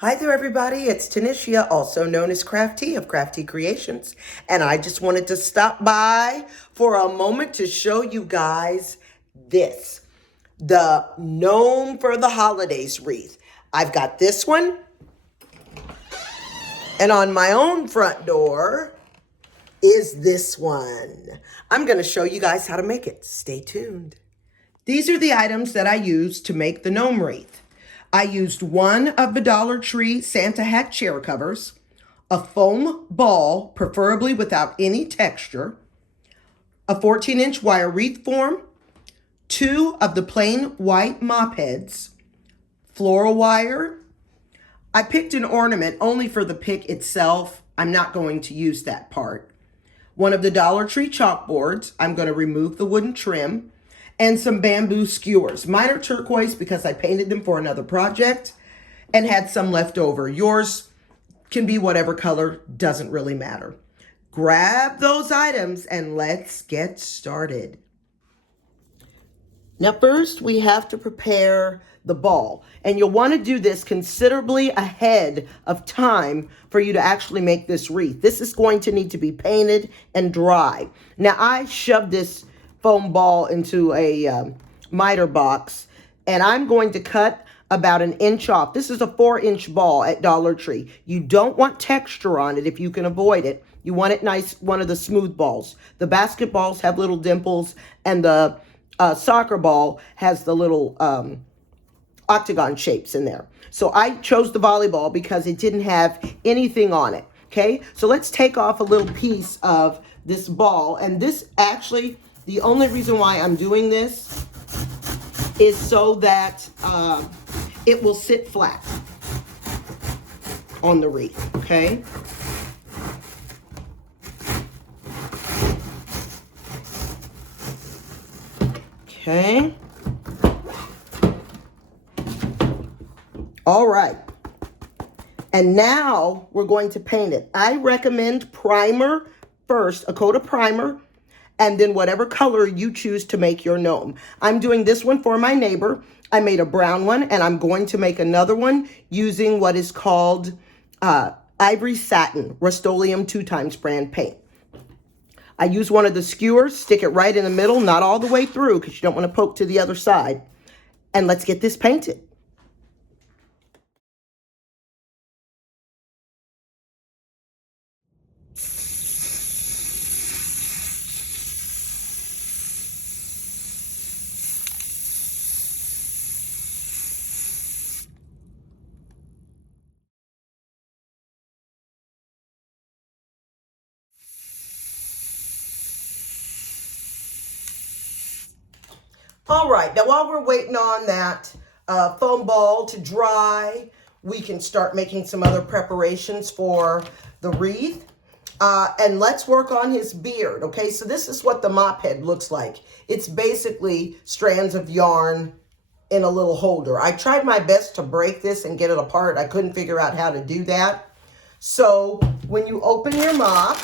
Hi there, everybody. It's Tanisha, also known as Crafty of Crafty Creations. And I just wanted to stop by for a moment to show you guys this, the Gnome for the Holidays wreath. I've got this one. And on my own front door is this one. I'm going to show you guys how to make it. Stay tuned. These are the items that I used to make the gnome wreath. I used one of the Dollar Tree Santa hat chair covers, a foam ball, preferably without any texture, a 14-inch wire wreath form, 2 of the plain white mop heads, floral wire. I picked an ornament only for the pick itself. I'm not going to use that part. One of the Dollar Tree chalkboards. I'm going to remove the wooden trim. And some bamboo skewers. Mine are turquoise because I painted them for another project and had some left over. Yours can be whatever color, doesn't really matter. Grab those items and let's get started. Now first we have to prepare the ball, and you'll want to do this considerably ahead of time for you to actually make this wreath. This is going to need to be painted and dry. Now I shoved this foam ball into a miter box, and I'm going to cut about 1 inch off. This is a 4-inch ball at Dollar Tree. You don't want texture on it if you can avoid it. You want it nice, one of the smooth balls. The basketballs have little dimples, and the soccer ball has the little octagon shapes in there. So I chose the volleyball because it didn't have anything on it. Okay, so let's take off a little piece of this ball, and this actually, the only reason why I'm doing this is so that it will sit flat on the wreath, okay? Okay. All right. And now we're going to paint it. I recommend primer first, a coat of primer, and then whatever color you choose to make your gnome. I'm doing this one for my neighbor. I made a brown one, and I'm going to make another one using what is called Ivory Satin Rust-Oleum 2x brand paint. I use one of the skewers, stick it right in the middle, not all the way through because you don't want to poke to the other side. And let's get this painted. All right, now while we're waiting on that foam ball to dry, we can start making some other preparations for the wreath. And let's work on his beard, okay? So this is what the mop head looks like. It's basically strands of yarn in a little holder. I tried my best to break this and get it apart. I couldn't figure out how to do that. So when you open your mop,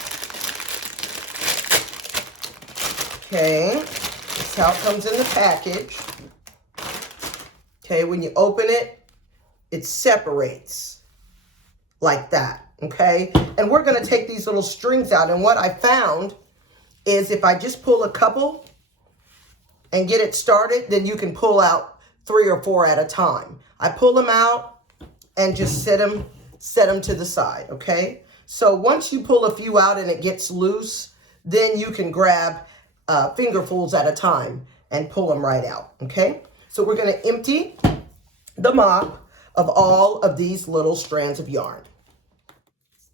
okay, that's how it comes in the package. Okay, when you open it, it separates like that, okay? And we're gonna take these little strings out, and what I found is if I just pull a couple and get it started, then you can pull out 3 or 4 at a time. I pull them out and just set them to the side, okay? So once you pull a few out and it gets loose, then you can grab fingerfuls at a time and pull them right out, okay? So we're gonna empty the mop of all of these little strands of yarn.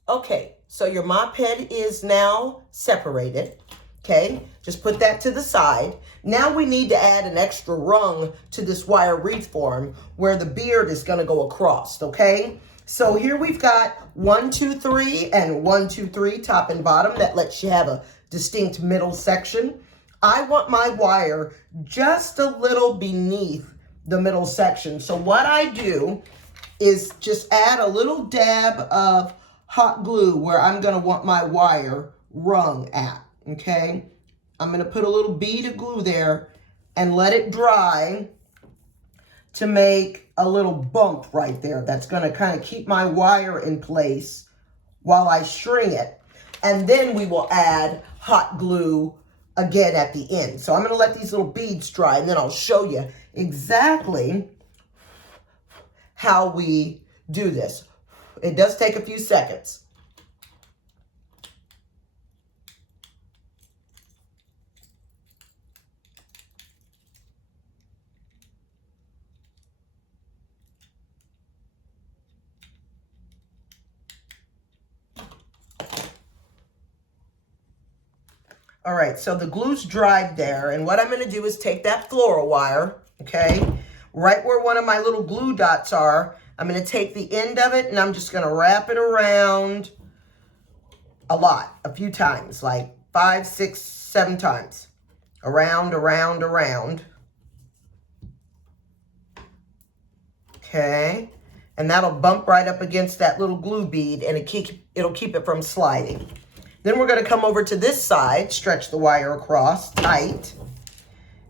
Okay, so your mop head is now separated, okay? Just put that to the side. Now we need to add an extra rung to this wire wreath form where the beard is gonna go across, okay? So here we've got 1, 2, 3, and 1, 2, 3, top and bottom. That lets you have a distinct middle section. I want my wire just a little beneath the middle section. So what I do is just add a little dab of hot glue where I'm gonna want my wire rung at, okay? I'm gonna put a little bead of glue there and let it dry to make a little bump right there. That's going to kind of keep my wire in place while I string it. And then we will add hot glue again at the end. So I'm going to let these little beads dry, and then I'll show you exactly how we do this. It does take a few seconds. All right, so the glue's dried there, and what I'm going to do is take that floral wire, okay, right where one of my little glue dots are. I'm going to take the end of it, and I'm just going to wrap it around a few times, like 5, 6, 7 times. Around, around, around. Okay, and that'll bump right up against that little glue bead, and it'll keep it from sliding. Then we're going to come over to this side, stretch the wire across tight,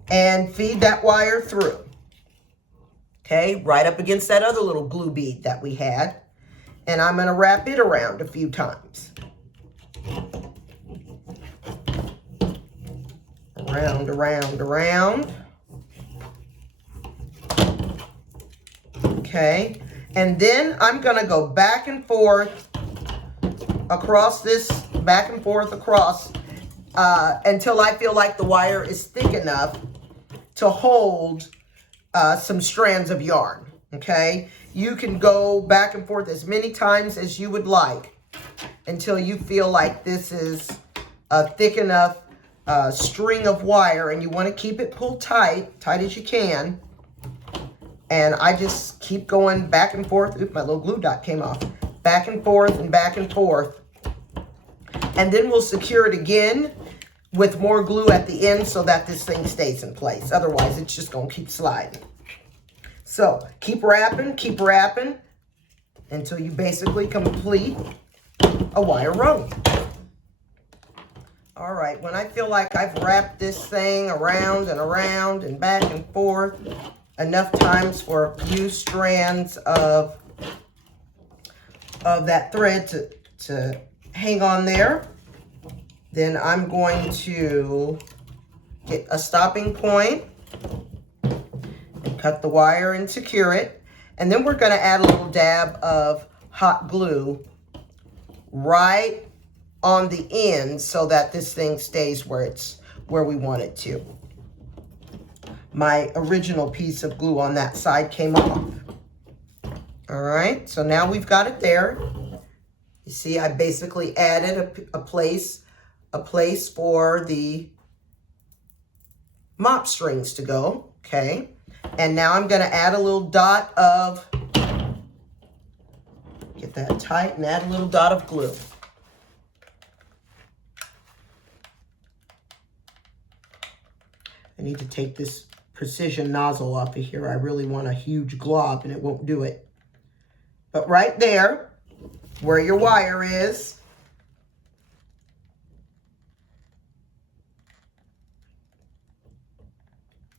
and feed that wire through. Okay, right up against that other little glue bead that we had. And I'm going to wrap it around a few times. Around, around, around. Okay, and then I'm going to go back and forth across this, back and forth across until I feel like the wire is thick enough to hold some strands of yarn, okay? You can go back and forth as many times as you would like until you feel like this is a thick enough string of wire, and you want to keep it pulled tight as you can. And I just keep going back and forth. Oops, my little glue dot came off. Back and forth and back and forth. And then we'll secure it again with more glue at the end so that this thing stays in place. Otherwise, it's just going to keep sliding. So keep wrapping until you basically complete a wire row. All right, when I feel like I've wrapped this thing around and around and back and forth enough times for a few strands of that thread to hang on there, then I'm going to get a stopping point and cut the wire and secure it. And then we're going to add a little dab of hot glue right on the end so that this thing stays where we want it to. My original piece of glue on that side came off. All right, so now we've got it there. You see, I basically added a place for the mop strings to go, okay? And now I'm gonna add a little dot of, get that tight, and add a little dot of glue. I need to take this precision nozzle off of here. I really want a huge glob, and it won't do it. But right there, where your wire is,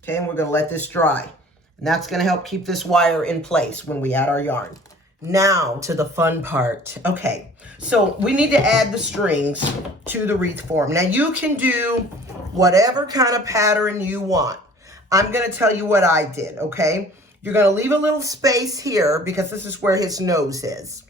okay, and we're going to let this dry. And that's going to help keep this wire in place when we add our yarn. Now to the fun part. Okay, so we need to add the strings to the wreath form. Now you can do whatever kind of pattern you want. I'm going to tell you what I did, okay? You're going to leave a little space here because this is where his nose is.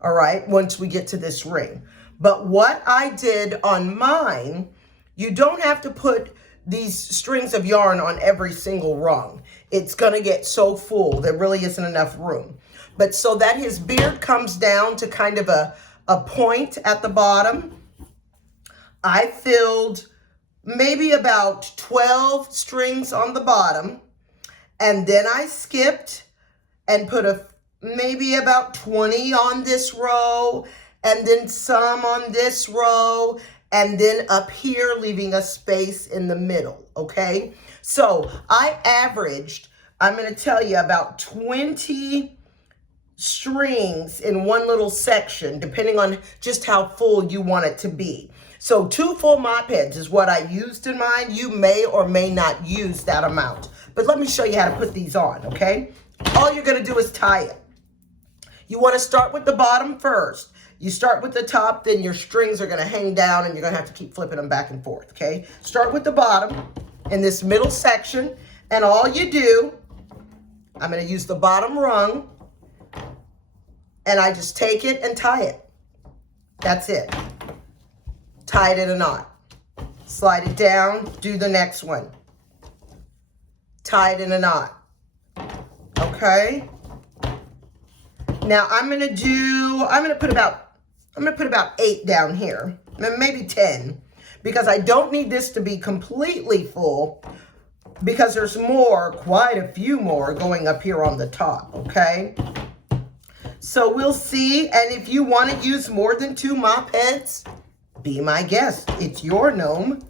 All right, once we get to this ring. But what I did on mine, you don't have to put these strings of yarn on every single rung. It's going to get so full, there really isn't enough room. But so that his beard comes down to kind of a point at the bottom, I filled maybe about 12 strings on the bottom. And then I skipped and put maybe about 20 on this row, and then some on this row, and then up here leaving a space in the middle, okay? So I averaged, I'm going to tell you, about 20 strings in one little section, depending on just how full you want it to be. So 2 full mop heads is what I used in mine. You may or may not use that amount. But let me show you how to put these on, okay? All you're going to do is tie it. You want to start with the bottom first. You start with the top, then your strings are going to hang down and you're going to have to keep flipping them back and forth, okay? Start with the bottom in this middle section, and all you do, I'm going to use the bottom rung, and I just take it and tie it. That's it. Tie it in a knot. Slide it down, do the next one. Tie it in a knot. Okay? Now I'm going to put about 8 down here, maybe 10, because I don't need this to be completely full, because there's more, quite a few more going up here on the top, okay? So we'll see, and if you want to use more than 2 mop heads, be my guest. It's your gnome.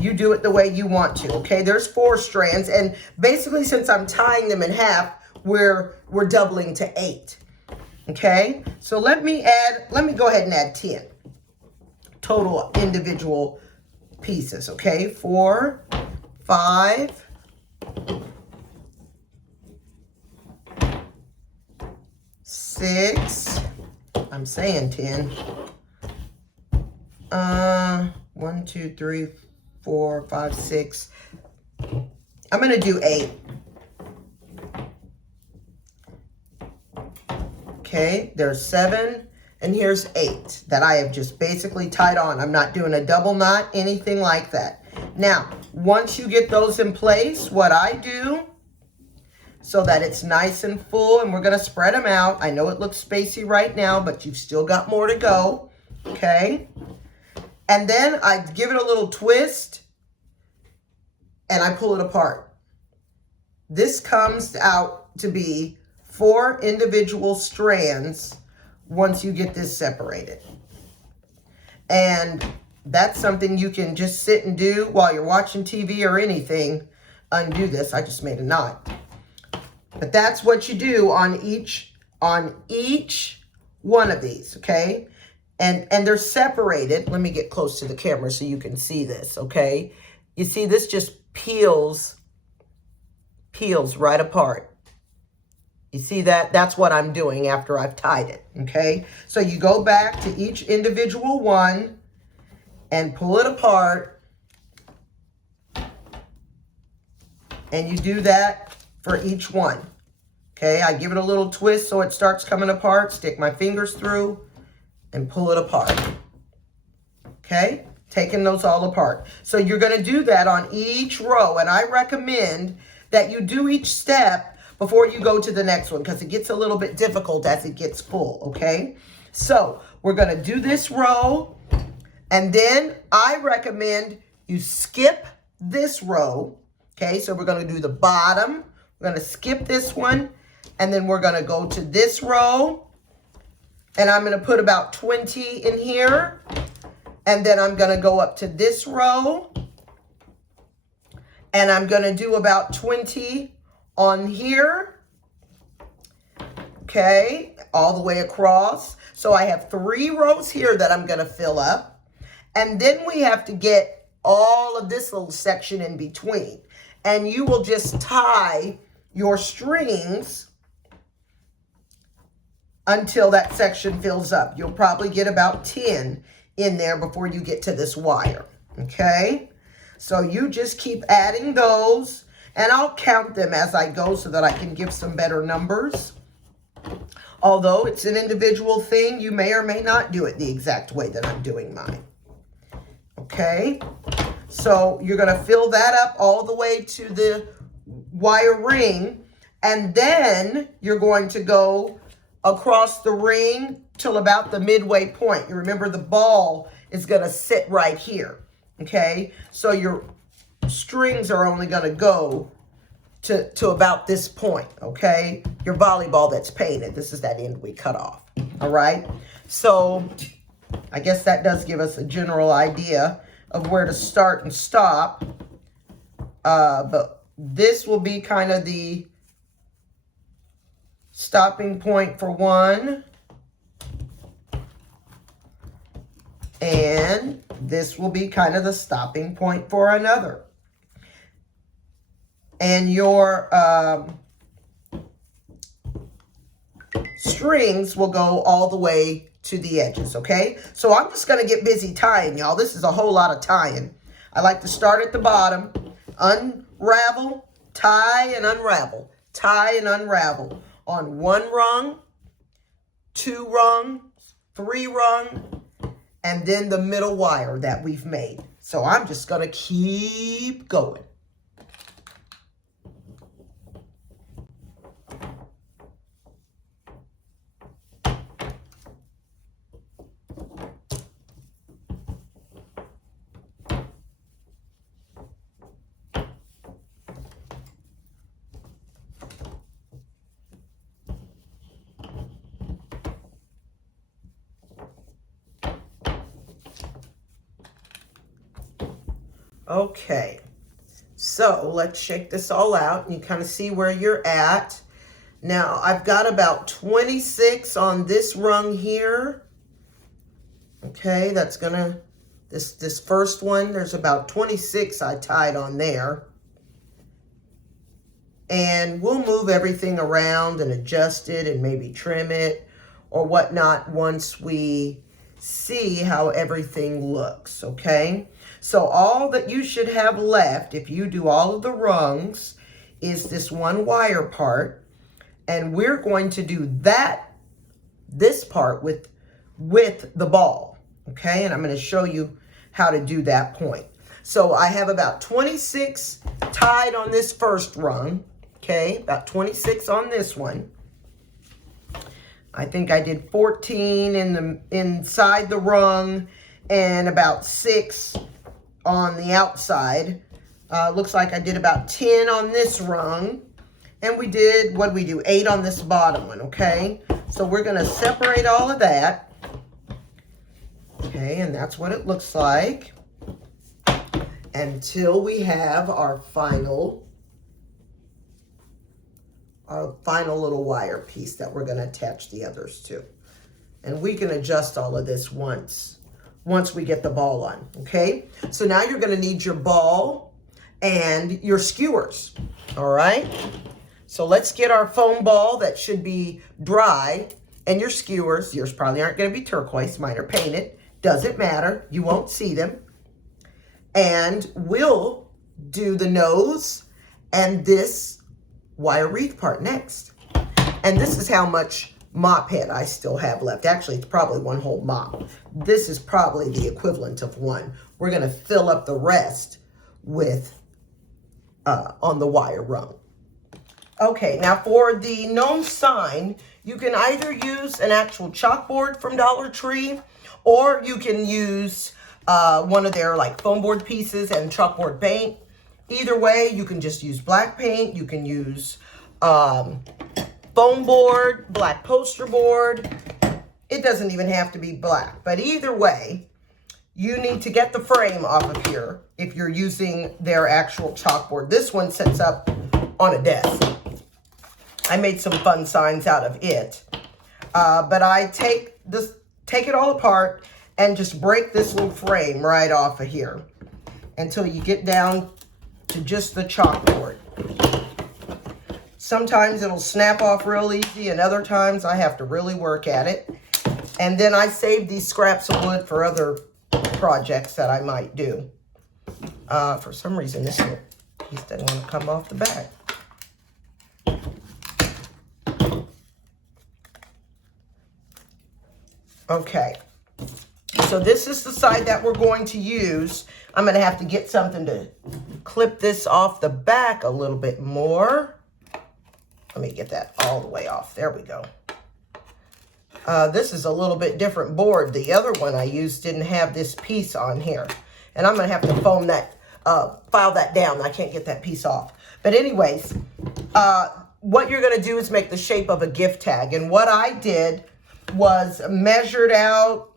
You do it the way you want to, okay? There's 4 strands, and basically since I'm tying them in half, we're doubling to 8, okay? So let me go ahead and add 10 total individual pieces, okay? 4, 5, 6, I'm saying 10. 1, 2, 3, 4, 5, 6. I'm going to do 8. Okay, there's 7, and here's 8 that I have just basically tied on. I'm not doing a double knot, anything like that. Now, once you get those in place, what I do, so that it's nice and full, and we're going to spread them out. I know it looks spacey right now, but you've still got more to go, okay? And then I give it a little twist, and I pull it apart. This comes out to be 4 individual strands once you get this separated. And that's something you can just sit and do while you're watching TV or anything. Undo this. I just made a knot. But that's what you do on each one of these, okay? And they're separated. Let me get close to the camera so you can see this, okay? You see this just peels right apart. You see that? That's what I'm doing after I've tied it, okay? So you go back to each individual one and pull it apart. And you do that for each one, okay? I give it a little twist so it starts coming apart, stick my fingers through, and pull it apart, okay? Taking those all apart. So you're gonna do that on each row, and I recommend that you do each step before you go to the next one, because it gets a little bit difficult as it gets full, okay? So we're gonna do this row, and then I recommend you skip this row, okay? So we're gonna do the bottom, we're gonna skip this one, and then we're gonna go to this row, and I'm gonna put about 20 in here, and then I'm gonna go up to this row, and I'm gonna do about 20 on here, okay, all the way across. So I have 3 rows here that I'm gonna fill up, and then we have to get all of this little section in between, and you will just tie your strings until that section fills up. You'll probably get about 10 in there before you get to this wire, okay? So you just keep adding those, and I'll count them as I go so that I can give some better numbers. Although it's an individual thing, you may or may not do it the exact way that I'm doing mine. Okay, so you're gonna fill that up all the way to the wire ring, and then you're going to go across the ring till about the midway point. You remember the ball is gonna sit right here, okay? So your strings are only gonna go to about this point, okay? Your volleyball that's painted, this is that end we cut off, all right? So I guess that does give us a general idea of where to start and stop. But this will be kind of the stopping point for one. And this will be kind of the stopping point for another. And your strings will go all the way to the edges, okay? So I'm just gonna get busy tying, y'all. This is a whole lot of tying. I like to start at the bottom, unravel, tie and unravel, tie and unravel on 1 rung, 2 rungs, 3 rung, and then the middle wire that we've made. So I'm just gonna keep going. Okay, so let's shake this all out and you kind of see where you're at. Now I've got about 26 on this rung here. Okay, that's gonna, this first one, there's about 26 I tied on there. And we'll move everything around and adjust it and maybe trim it or whatnot once we see how everything looks, okay? So all that you should have left, if you do all of the rungs, is this 1 wire part. And we're going to do this part with the ball, okay? And I'm going to show you how to do that point. So I have about 26 tied on this first rung, okay? About 26 on this one. I think I did 14 inside the rung and about 6 on the outside. Looks like I did about 10 on this rung. And we did, what did we do? 8 on this bottom one, okay? So we're gonna separate all of that. Okay, and that's what it looks like until we have our final little wire piece that we're gonna attach the others to. And we can adjust all of this once we get the ball on, okay? So now you're gonna need your ball and your skewers, all right? So let's get our foam ball that should be dry and your skewers. Yours probably aren't gonna be turquoise, mine are painted. Doesn't matter, you won't see them. And we'll do the nose and this wire wreath part next. And this is how much mop head I still have left. Actually, it's probably 1 whole mop. This is probably the equivalent of 1. We're gonna fill up the rest with, on the wire rung. Okay, now for the gnome sign, you can either use an actual chalkboard from Dollar Tree, or you can use one of their like foam board pieces and chalkboard paint. Either way, you can just use black paint. You can use foam board, black poster board. It doesn't even have to be black, but either way, you need to get the frame off of here if you're using their actual chalkboard. This one sits up on a desk. I made some fun signs out of it, but I take it all apart and just break this little frame right off of here until you get down to just the chalkboard. Sometimes it'll snap off real easy, and other times I have to really work at it. And then I save these scraps of wood for other projects that I might do. For some reason, this little piece doesn't want to come off the back. Okay, so this is the side that we're going to use. I'm going to have to get something to clip this off the back a little bit more. Let me get that all the way off. There we go. This is a little bit different board. The other one I used didn't have this piece on here. And I'm going to have to foam that, file that down. I can't get that piece off. But anyways, what you're going to do is make the shape of a gift tag. And what I did was measured out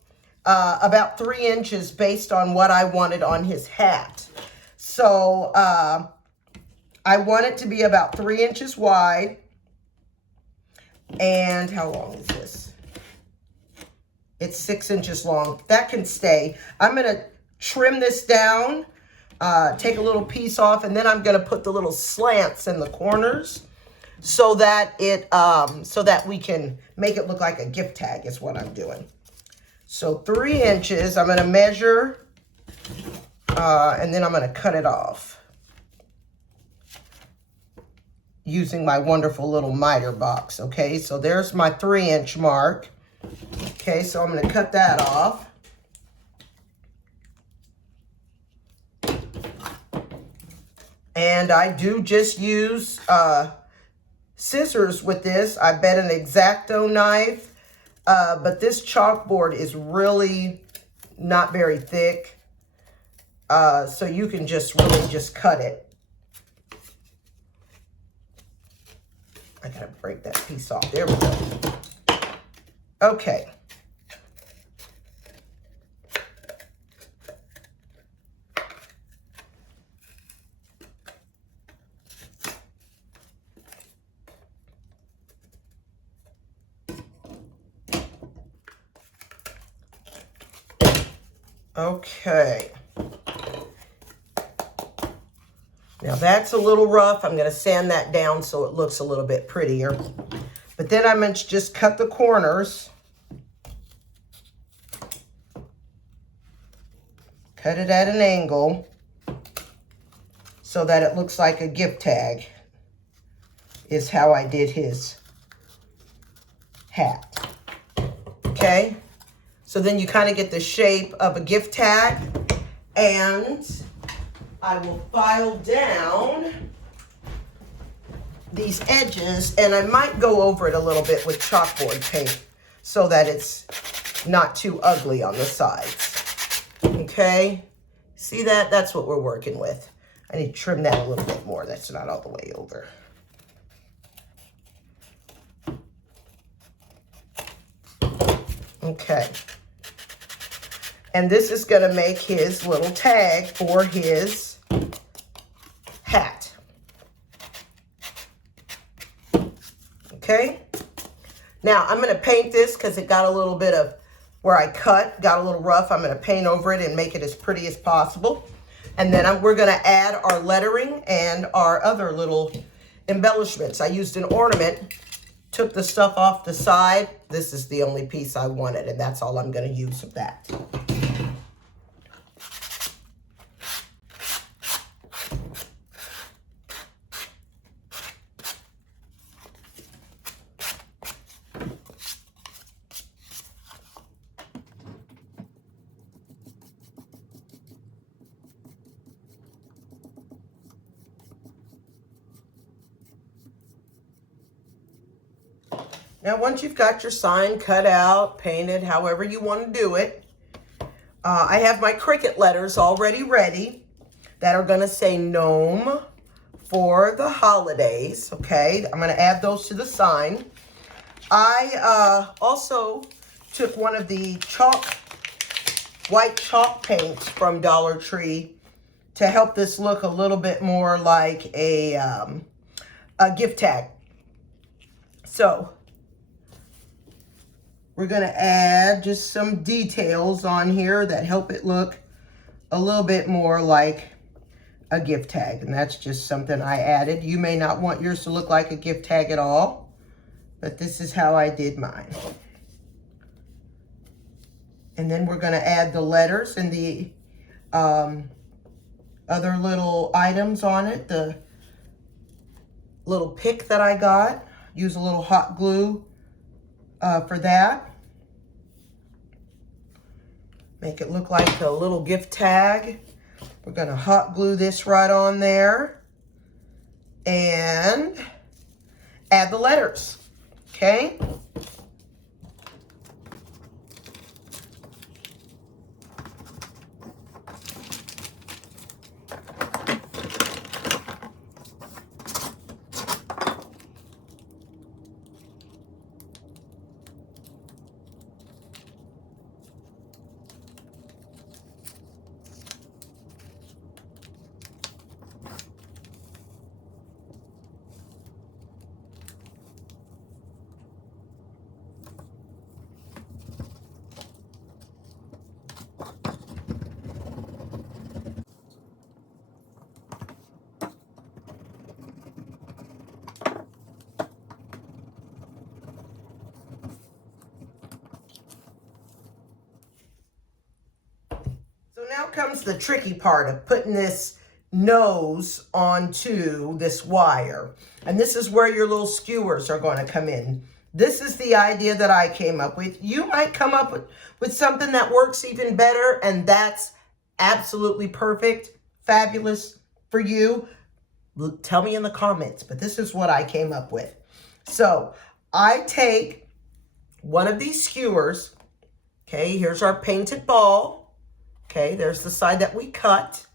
about 3 inches based on what I wanted on his hat. So I want it to be about 3 inches wide. And how long is this? It's 6 inches long. That can stay. I'm going to trim this down, take a little piece off, and then I'm going to put the little slants in the corners so that we can make it look like a gift tag is what I'm doing. So 3 inches, I'm going to measure, and then I'm going to cut it off using my wonderful little miter box. Okay, so there's my 3-inch mark. Okay, so I'm going to cut that off. And I do just use scissors with this. I bet an X-Acto knife, but this chalkboard is really not very thick. So you can just really just cut it. I gotta break that piece off. There we go. Okay. Okay. Now that's a little rough. I'm going to sand that down so it looks a little bit prettier. But then I'm going to just cut the corners. Cut it at an angle so that it looks like a gift tag is how I did his hat. Okay? So then you kind of get the shape of a gift tag, and I will file down these edges, and I might go over it a little bit with chalkboard paint so that it's not too ugly on the sides. Okay, see that? That's what we're working with. I need to trim that a little bit more. That's not all the way over. Okay. And this is going to make his little tag for his hat. Okay. Now I'm going to paint this because it got a little bit of where I cut, got a little rough. I'm going to paint over it and make it as pretty as possible. And then we're going to add our lettering and our other little embellishments. I used an ornament, took the stuff off the side. This is the only piece I wanted, and that's all I'm going to use of that. Now, once you've got your sign cut out, painted, however you want to do it, I have my Cricut letters already ready that are going to say Gnome for the holidays, okay? I'm going to add those to the sign. I also took one of the white chalk paints from Dollar Tree to help this look a little bit more like a gift tag. So we're going to add just some details on here that help it look a little bit more like a gift tag. And that's just something I added. You may not want yours to look like a gift tag at all, but this is how I did mine. And then we're going to add the letters and the other little items on it. The little pick that I got. Use a little hot glue for that. Make it look like a little gift tag. We're going to hot glue this right on there. And add the letters. Okay? comes the tricky part of putting this nose onto this wire. And this is where your little skewers are going to come in. This is the idea that I came up with. You might come up with something that works even better, and that's absolutely perfect, fabulous for you. Tell me in the comments, but this is what I came up with. So I take one of these skewers. Okay, here's our painted ball. Okay, there's the side that we cut.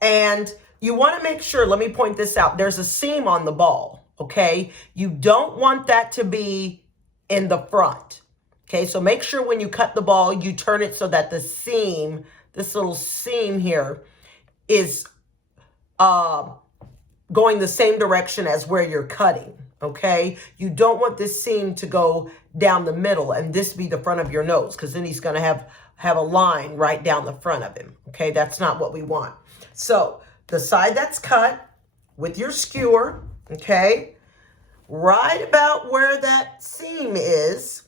And you want to make sure, let me point this out, there's a seam on the ball, okay? You don't want that to be in the front, okay? So make sure when you cut the ball, you turn it so that the seam, this little seam here, is going the same direction as where you're cutting, okay? You don't want this seam to go down the middle and this be the front of your nose, because then he's going to have a line right down the front of him, okay? That's not what we want. So the side that's cut with your skewer, okay, right about where that seam is,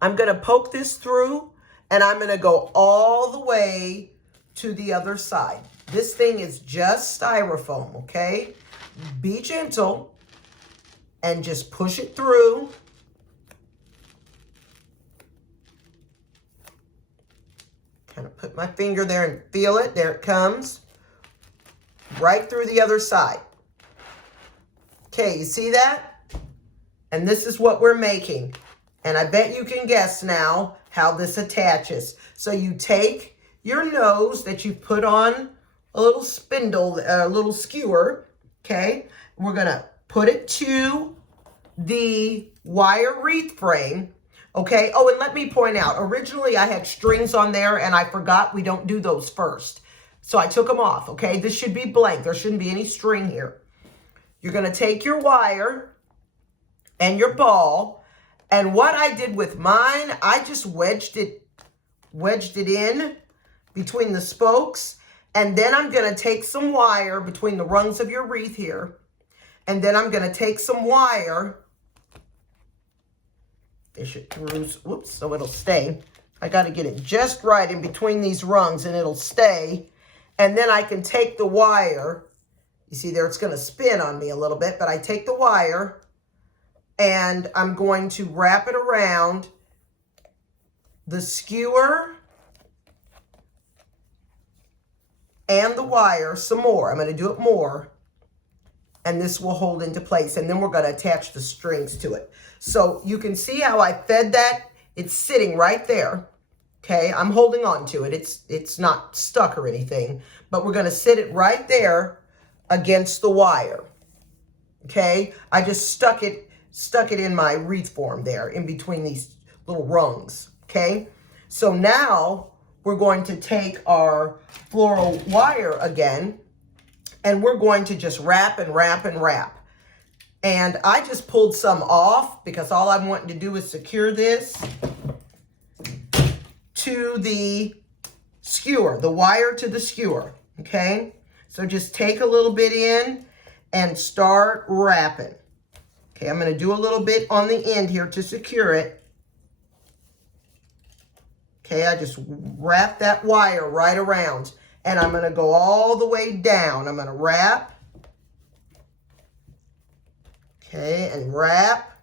I'm going to poke this through and I'm going to go all the way to the other side. This thing is just styrofoam, okay? Be gentle and just push it through. Kind of put my finger there and feel it. There it comes. Right through the other side. Okay, you see that? And this is what we're making. And I bet you can guess now how this attaches. So you take your nose that you put on a little spindle, a little skewer, okay? We're gonna put it to the wire wreath frame. Okay, oh, and let me point out, originally I had strings on there and I forgot we don't do those first. So I took them off, okay? This should be blank. There shouldn't be any string here. You're going to take your wire and your ball, and what I did with mine, I just wedged it in between the spokes, and then I'm going to take some wire between the rungs of your wreath here, and then I'm going to take some wire, fish it through, whoops, so it'll stay. I got to get it just right in between these rungs and it'll stay. And then I can take the wire, you see there it's going to spin on me a little bit, but I take the wire and I'm going to wrap it around the skewer and the wire some more. I'm going to do it more. And this will hold into place. And then we're going to attach the strings to it. So you can see how I fed that. It's sitting right there. Okay, I'm holding on to it. It's not stuck or anything. But we're going to sit it right there against the wire. Okay, I just stuck it in my wreath form there in between these little rungs. Okay, so now we're going to take our floral wire again. And we're going to just wrap and wrap and wrap. And I just pulled some off because all I'm wanting to do is secure this to the skewer, the wire to the skewer, okay? So just take a little bit in and start wrapping. Okay, I'm going to do a little bit on the end here to secure it. Okay, I just wrap that wire right around. And I'm going to go all the way down. I'm going to wrap. Okay, and wrap.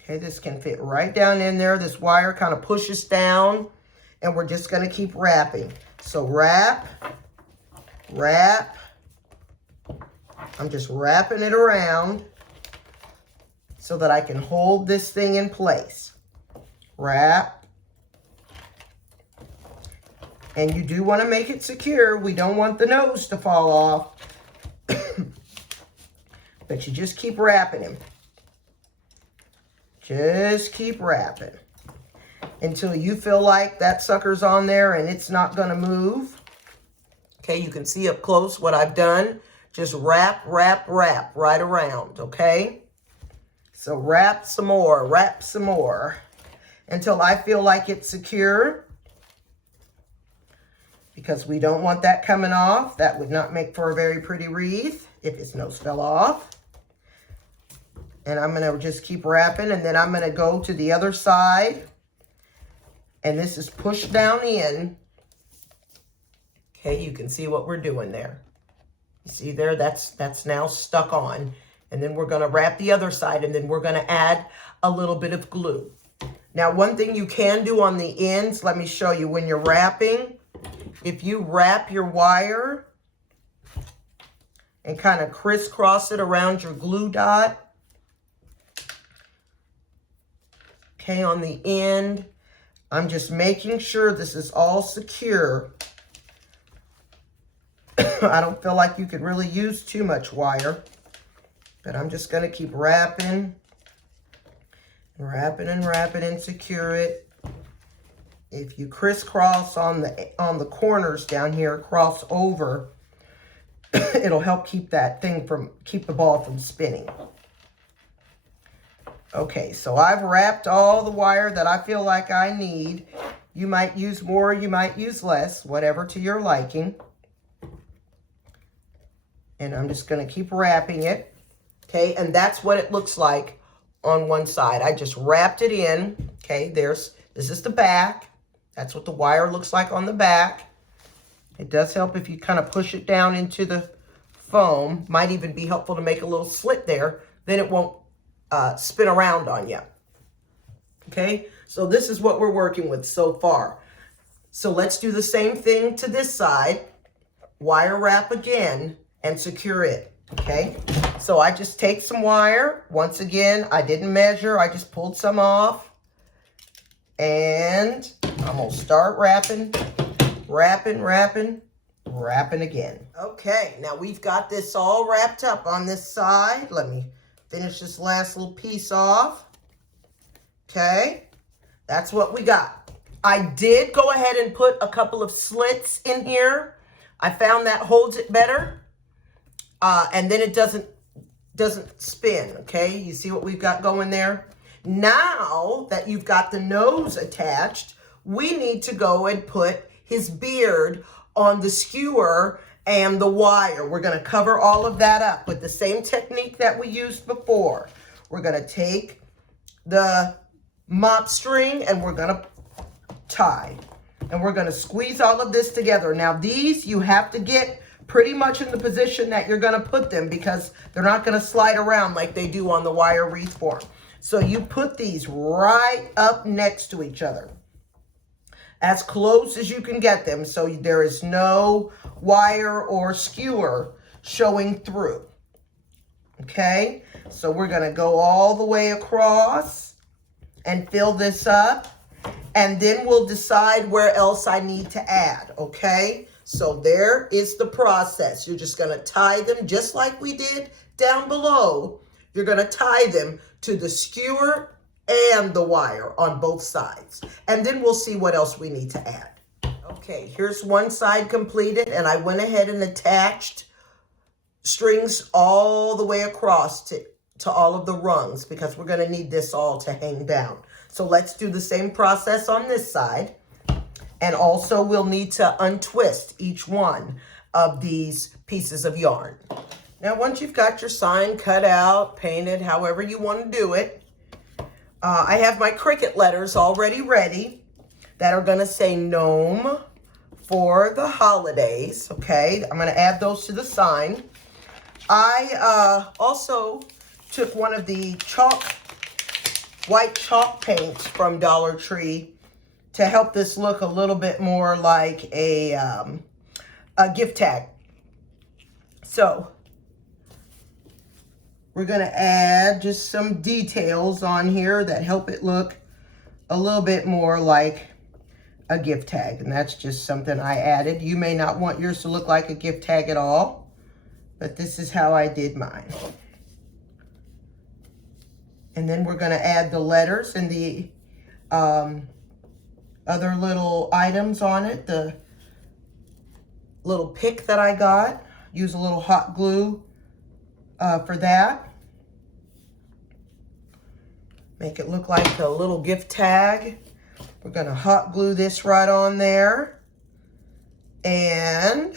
Okay, this can fit right down in there. This wire kind of pushes down. And we're just going to keep wrapping. So wrap. Wrap. I'm just wrapping it around so that I can hold this thing in place. Wrap. And you do want to make it secure. We don't want the nose to fall off. But you just keep wrapping him. Just keep wrapping. Until you feel like that sucker's on there and it's not going to move. Okay, you can see up close what I've done. Just wrap, wrap, wrap right around, okay? So wrap some more, until I feel like it's secure. Because we don't want that coming off. That would not make for a very pretty wreath if its nose fell off. And I'm going to just keep wrapping, and then I'm going to go to the other side. and this is pushed down in. Okay, you can see what we're doing there. You see there, that's now stuck on. And then we're gonna wrap the other side, and then we're gonna add a little bit of glue. Now, one thing you can do on the ends, let me show you, when you're wrapping, if you wrap your wire and kind of crisscross it around your glue dot, okay, on the end, I'm just making sure this is all secure. I don't feel like you could really use too much wire, but I'm just going to keep wrapping, wrapping and wrapping and secure it. If you crisscross on the corners down here, cross over, it'll help keep the ball from spinning. Okay, so I've wrapped all the wire that I feel like I need. You might use more, you might use less, whatever to your liking. And I'm just going to keep wrapping it. Okay, and that's what it looks like on one side. I just wrapped it in. Okay, this is the back. That's what the wire looks like on the back. It does help if you kind of push it down into the foam. Might even be helpful to make a little slit there. Then it won't spin around on you. Okay, so this is what we're working with so far. So let's do the same thing to this side. Wire wrap again and secure it. Okay, so I just take some wire. Once again, I didn't measure. I just pulled some off. And I'm going to start wrapping, wrapping again. Okay, now we've got this all wrapped up on this side. Let me finish this last little piece off. Okay, that's what we got. I did go ahead and put a couple of slits in here. I found that holds it better. And then it doesn't spin, okay? You see what we've got going there? Now that you've got the nose attached, we need to go and put his beard on the skewer and the wire. We're going to cover all of that up with the same technique that we used before. We're going to take the mop string and we're going to tie. And we're going to squeeze all of this together. Now these you have to get pretty much in the position that you're going to put them because they're not going to slide around like they do on the wire wreath form. So you put these right up next to each other, as close as you can get them so there is no wire or skewer showing through. Okay, so we're going to go all the way across and fill this up, and then we'll decide where else I need to add. Okay, so there is the process. You're just going to tie them just like we did down below. You're going to tie them to the skewer and the wire on both sides. And then we'll see what else we need to add. Okay, here's one side completed, and I went ahead and attached strings all the way across to all of the rungs because we're going to need this all to hang down. So let's do the same process on this side. And also we'll need to untwist each one of these pieces of yarn. Now, once you've got your sign cut out, painted, however you want to do it, I have my Cricut letters already ready that are going to say Gnome for the holidays. Okay, I'm going to add those to the sign. I also took one of the white chalk paints from Dollar Tree to help this look a little bit more like a gift tag. So we're going to add just some details on here that help it look a little bit more like a gift tag. And that's just something I added. You may not want yours to look like a gift tag at all, but this is how I did mine. And then we're going to add the letters and the other little items on it. The little pick that I got. Use a little hot glue for that. Make it look like a little gift tag. We're going to hot glue this right on there. And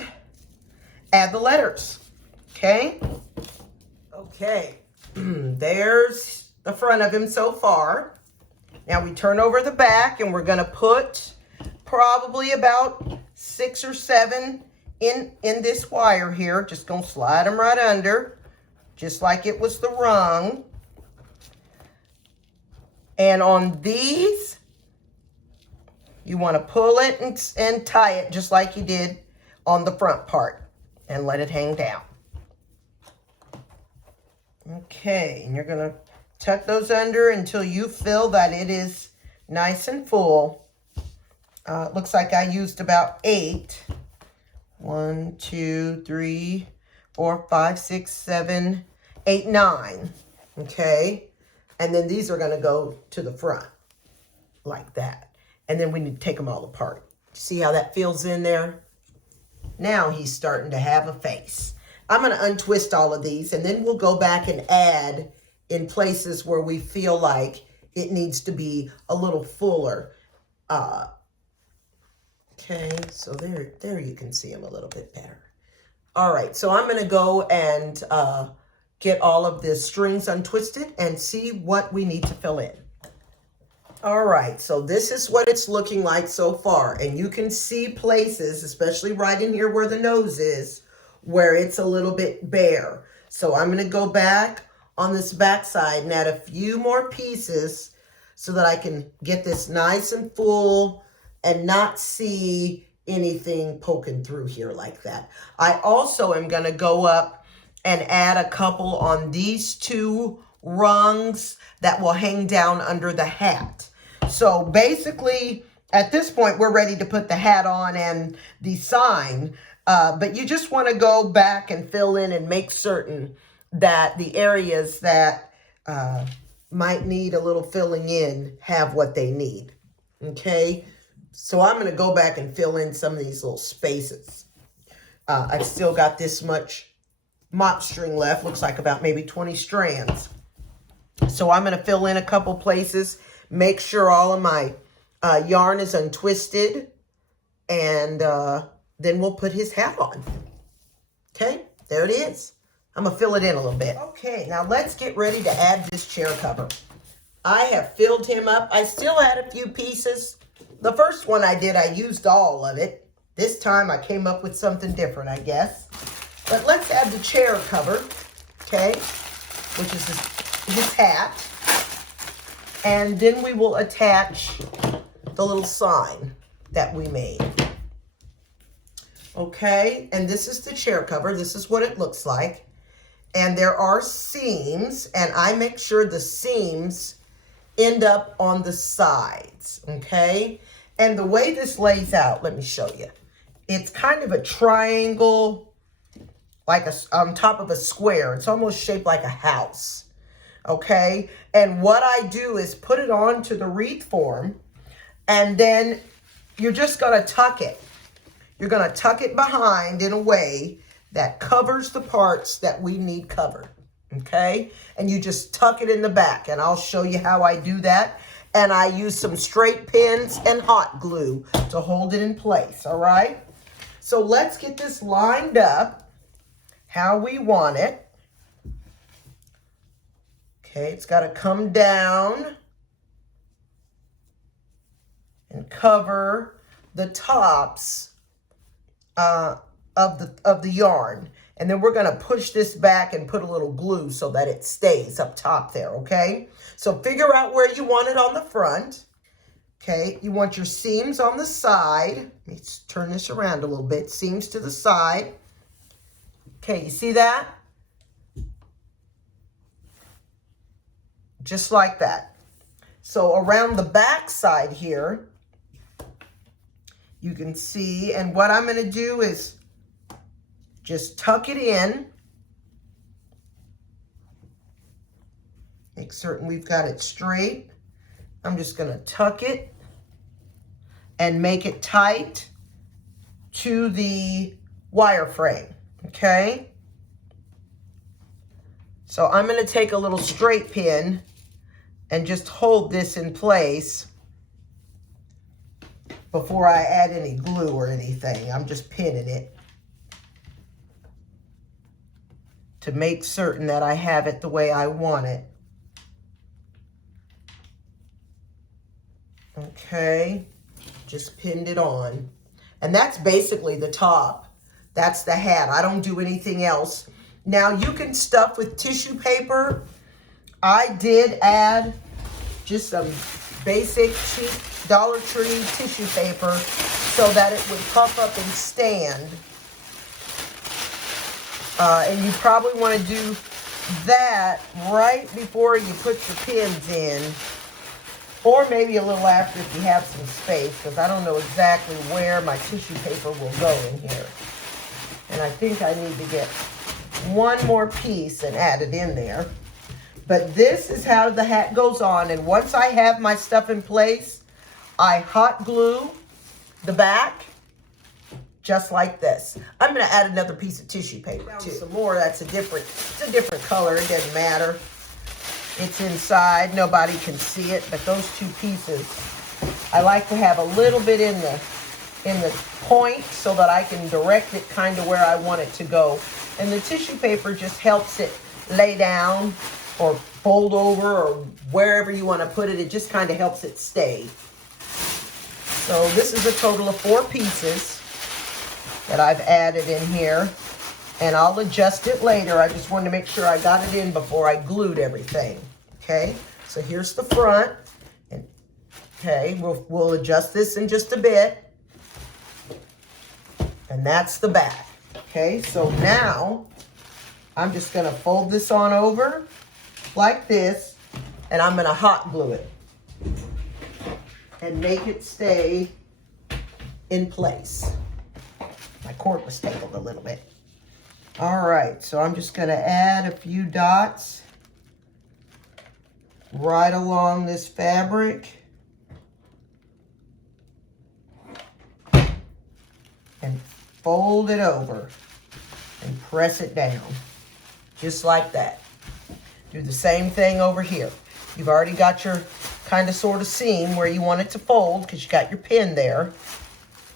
add the letters. Okay? Okay. There's the front of him so far. Now we turn over the back and we're gonna put probably about 6 or 7 in this wire here. Just gonna slide them right under, just like it was the rung. And on these, you want to pull it and tie it just like you did on the front part and let it hang down. Okay, and you're going to tuck those under until you feel that it is nice and full. It looks like I used about 8. 1, 2, 3, 4, 5, 6, 7, 8, 9. Okay. And then these are going to go to the front like that. And then we need to take them all apart. See how that feels in there? Now he's starting to have a face. I'm going to untwist all of these and then we'll go back and add in places where we feel like it needs to be a little fuller. Okay, so there you can see him a little bit better. All right, so I'm going to go and get all of the strings untwisted and see what we need to fill in. All right, so this is what it's looking like so far. And you can see places, especially right in here where the nose is, where it's a little bit bare. So I'm going to go back on this back side and add a few more pieces so that I can get this nice and full and not see anything poking through here like that. I also am going to go up and add a couple on these 2 rungs that will hang down under the hat. So basically, at this point, we're ready to put the hat on and the sign. But you just want to go back and fill in and make certain that the areas that might need a little filling in have what they need. Okay? So I'm going to go back and fill in some of these little spaces. I've still got this much mop string left. Looks like about maybe 20 strands. So I'm going to fill in a couple places, make sure all of my yarn is untwisted, and then we'll put his hat on. Okay, there it is. I'm going to fill it in a little bit. Okay, now let's get ready to add this chair cover. I have filled him up. I still had a few pieces. The first one I did, I used all of it. This time I came up with something different, I guess. But let's add the chair cover, okay, which is his hat. And then we will attach the little sign that we made. Okay, and this is the chair cover. This is what it looks like. And there are seams, and I make sure the seams end up on the sides, okay? And the way this lays out, let me show you. It's kind of a triangle, like on top of a square. It's almost shaped like a house, okay? And what I do is put it onto the wreath form, and then you're just gonna tuck it. You're gonna tuck it behind in a way that covers the parts that we need covered, okay? And you just tuck it in the back, and I'll show you how I do that. And I use some straight pins and hot glue to hold it in place, all right? So let's get this lined up how we want it. Okay, it's got to come down and cover the tops of the yarn. And then we're going to push this back and put a little glue so that it stays up top there, okay? So figure out where you want it on the front. Okay, you want your seams on the side. Let's turn this around a little bit. Seams to the side. Okay, you see that? Just like that. So around the back side here, you can see, and what I'm going to do is just tuck it in. Make certain we've got it straight. I'm just going to tuck it and make it tight to the wireframe, okay? So I'm going to take a little straight pin and just hold this in place before I add any glue or anything. I'm just pinning it to make certain that I have it the way I want it. Okay, just pinned it on. And that's basically the top. That's the hat. I don't do anything else. Now you can stuff with tissue paper. I did add just some basic cheap Dollar Tree tissue paper so that it would puff up and stand. And you probably want to do that right before you put your pins in, or maybe a little after if you have some space, because I don't know exactly where my tissue paper will go in here. And I think I need to get one more piece and add it in there. But this is how the hat goes on, and once I have my stuff in place, I hot glue the back just like this. I'm going to add another piece of tissue paper too. Some more. It's a different color. It doesn't matter. It's inside. Nobody can see it, but those two pieces, I like to have a little bit in the point so that I can direct it kind of where I want it to go. And the tissue paper just helps it lay down or fold over or wherever you want to put it. It just kind of helps it stay. So this is a total of 4 pieces that I've added in here, and I'll adjust it later. I just wanted to make sure I got it in before I glued everything. Okay, so here's the front, and okay, we'll adjust this in just a bit, and that's the back. Okay, so now I'm just going to fold this on over like this, and I'm going to hot glue it and make it stay in place. My cord was tangled a little bit. All right, so I'm just going to add a few dots right along this fabric. And fold it over and press it down, just like that. Do the same thing over here. You've already got your kind of sort of seam where you want it to fold because you got your pin there.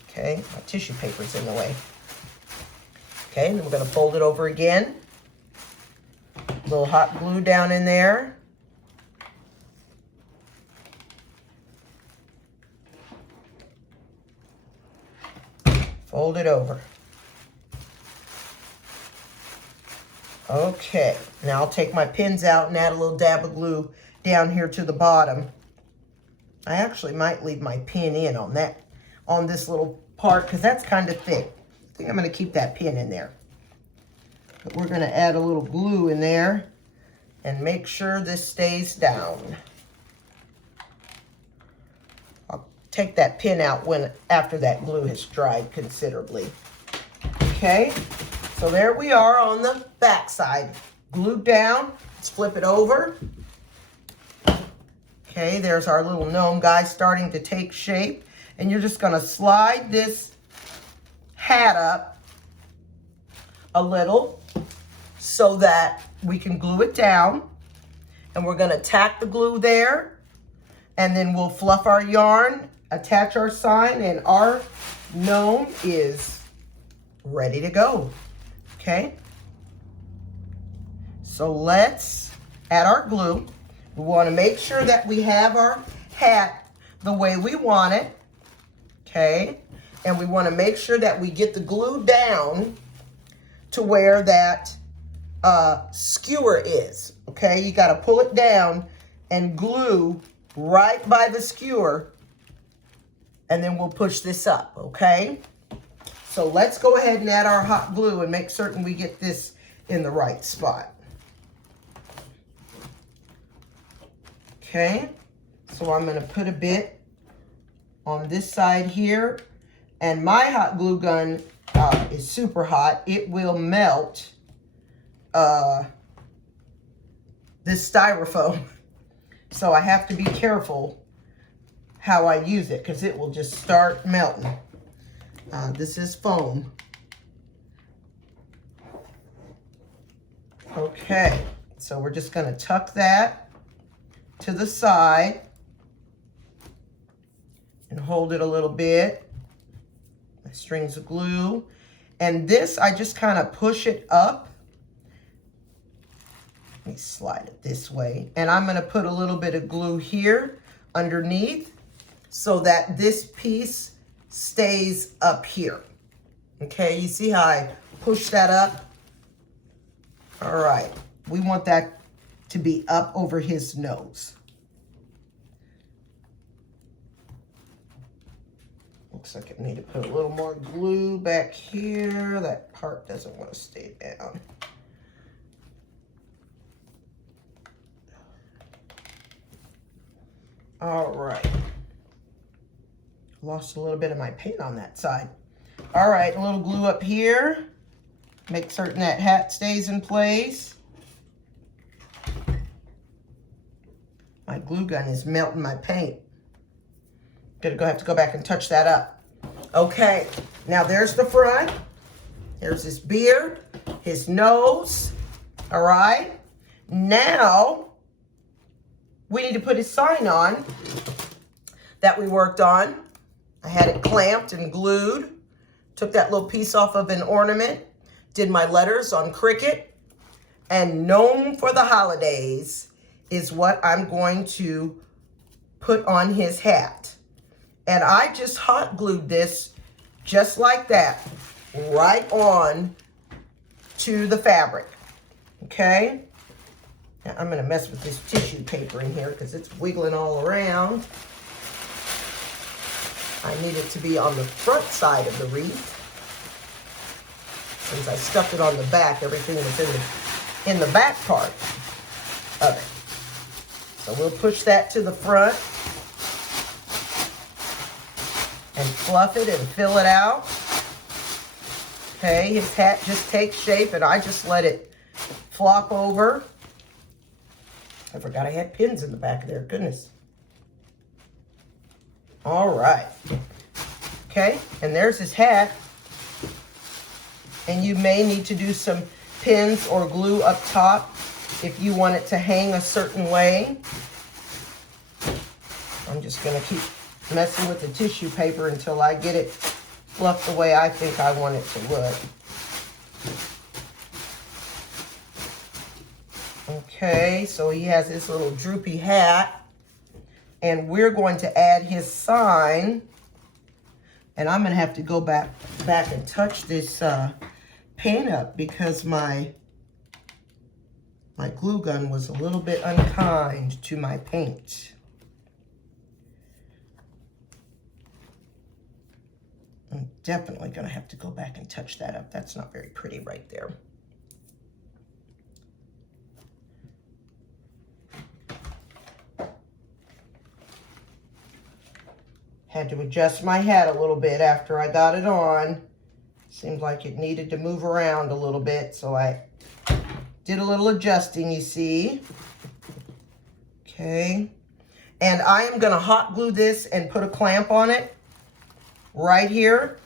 Okay, my tissue paper's in the way. Okay, and then we're going to fold it over again. A little hot glue down in there. Fold it over. Okay, now I'll take my pins out and add a little dab of glue down here to the bottom. I actually might leave my pin in on this little part because that's kind of thick. I think I'm going to keep that pin in there. But we're going to add a little glue in there and make sure this stays down. I'll take that pin out after that glue has dried considerably. Okay, so there we are on the back side. Glued down. Let's flip it over. Okay, there's our little gnome guy starting to take shape. And you're just going to slide this hat up a little so that we can glue it down. And we're going to tack the glue there. And then we'll fluff our yarn, attach our sign, and our gnome is ready to go. Okay? So let's add our glue. We want to make sure that we have our hat the way we want it. Okay, and we want to make sure that we get the glue down to where that skewer is. Okay, you got to pull it down and glue right by the skewer, and then we'll push this up. Okay, so let's go ahead and add our hot glue and make certain we get this in the right spot. Okay, so I'm going to put a bit on this side here, and my hot glue gun is super hot. It will melt this styrofoam, so I have to be careful how I use it because it will just start melting. This is foam. Okay, so we're just going to tuck that to the side and hold it a little bit. My strings of glue. And this, I just kind of push it up. Let me slide it this way. And I'm going to put a little bit of glue here underneath so that this piece stays up here. Okay, you see how I push that up? All right, we want that to be up over his nose. Looks like I need to put a little more glue back here. That part doesn't want to stay down. All right. Lost a little bit of my paint on that side. All right, a little glue up here. Make certain that hat stays in place. My glue gun is melting my paint. Gonna have to go back and touch that up. Okay, now there's the front. There's his beard, his nose. All right. Now we need to put his sign on that we worked on. I had it clamped and glued. Took that little piece off of an ornament. Did my letters on Cricut. And Gnome for the Holidays is what I'm going to put on his hat. And I just hot glued this just like that, right on to the fabric, okay? Now I'm gonna mess with this tissue paper in here because it's wiggling all around. I need it to be on the front side of the wreath. Since I stuffed it on the back, everything was in the back part of it. So we'll push that to the front and fluff it and fill it out. Okay, his hat just takes shape and I just let it flop over. I forgot I had pins in the back of there, goodness. All right. Okay, and there's his hat. And you may need to do some pins or glue up top if you want it to hang a certain way. I'm just gonna keep messing with the tissue paper until I get it fluffed the way I think I want it to look. Okay, so he has this little droopy hat. And we're going to add his sign. And I'm gonna have to go back and touch this paint up because my glue gun was a little bit unkind to my paint. I'm definitely gonna have to go back and touch that up. That's not very pretty right there. Had to adjust my hat a little bit after I got it on. Seemed like it needed to move around a little bit, so I did a little adjusting, you see. Okay. And I am gonna hot glue this and put a clamp on it right here.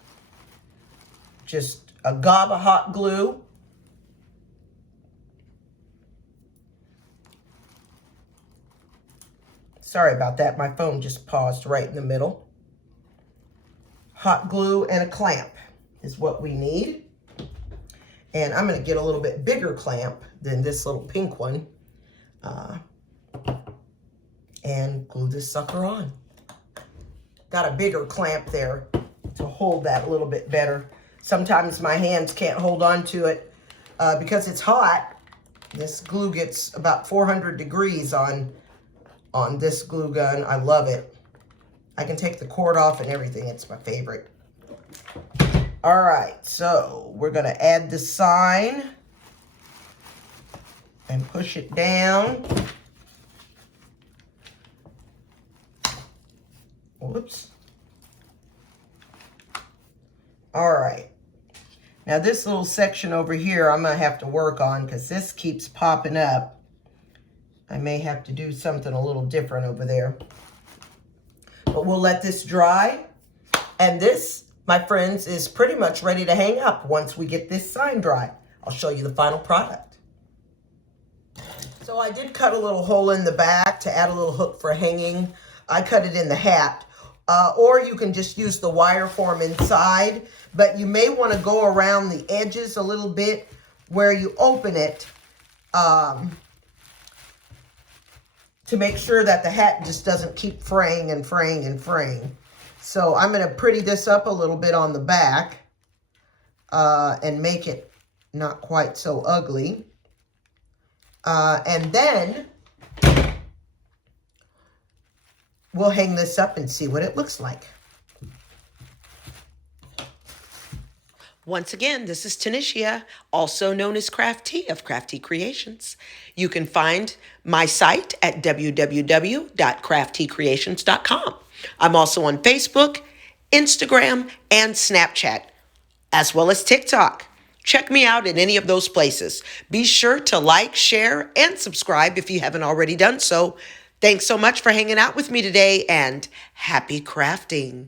Just a gob of hot glue. Sorry about that, my phone just paused right in the middle. Hot glue and a clamp is what we need. And I'm gonna get a little bit bigger clamp than this little pink one. And glue this sucker on. Got a bigger clamp there to hold that a little bit better. Sometimes my hands can't hold on to it because it's hot. This glue gets about 400 degrees on this glue gun. I love it. I can take the cord off and everything. It's my favorite. All right, so we're gonna add the sign and push it down. Whoops. All right. Now this little section over here I'm gonna have to work on because this keeps popping up. I may have to do something a little different over there. But we'll let this dry. And this, my friends, is pretty much ready to hang up once we get this sign dry. I'll show you the final product. So I did cut a little hole in the back to add a little hook for hanging. I cut it in the hat. Or you can just use the wire form inside. But you may want to go around the edges a little bit where you open it to to make sure that the hat just doesn't keep fraying and fraying and fraying. So I'm going to pretty this up a little bit on the back and make it not quite so ugly. And then we'll hang this up and see what it looks like. Once again, this is Tanisha, also known as Crafty of Crafty Creations. You can find my site at www.craftycreations.com. I'm also on Facebook, Instagram, and Snapchat, as well as TikTok. Check me out in any of those places. Be sure to like, share, and subscribe if you haven't already done so. Thanks so much for hanging out with me today, and happy crafting.